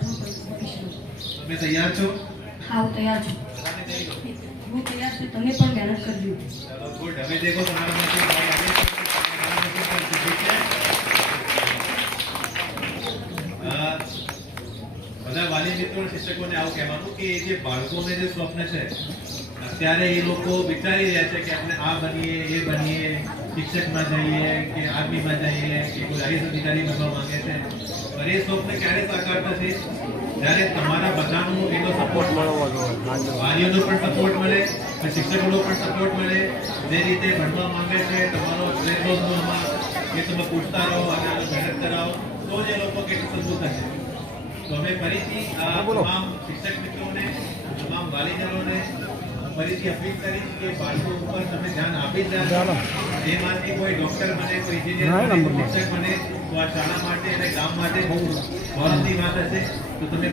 હજુ ભવિષ્યમાં. તમે તૈયાર છો? હા હું તૈયાર છું. હું તૈયાર છું, તમે પણ મહેનત કરજો. ચલો ગુડ. હવે દેખો તમારા માટે ભાઈ આવે છે. ઠીક છે? બધા વાલી મિત્રો શિક્ષકોને આવું કહેવાનું કે જે બાળકોને જે સ્વપ્ન છે અત્યારે એ લોકો વિચારી રહ્યા છે કે આપણે આ બનીએ, એ બનીએ, શિક્ષકમાં જઈએ કે આર્મીમાં જઈએ કે કોઈ આઈએસ અધિકારી બનવા માંગે છે, પણ એ સ્વપ્ન ક્યારે સાકાર થશે? જ્યારે તમારા બધાનો એનો સપોર્ટ મળવો જોઈએ. વાલીઓનો પણ સપોર્ટ મળે, શિક્ષકોનો પણ સપોર્ટ મળે. જે રીતે ભણવા માંગે છે તમારો ટ્રેનરોમાં એ તમે પૂછતા રહો અને મહેનત કરાવો તો જ એ લોકો કેટલું સબૂત થશે. તો અમે ફરીથી આ તમામ શિક્ષક મિત્રોને, તમામ વાલીજનોને ફરીથી અપીલ કરીશ કે બાળકો ઉપર તમે ધ્યાન આપી જ રહ્યા. એમાંથી કોઈ ડોક્ટર બને, કોઈ એન્જિનિયર બને, કોઈ શિક્ષક બને તો આ શાળા માટે અને ગામ માટે બહુ ગૌરવની વાત હશે. તો તમે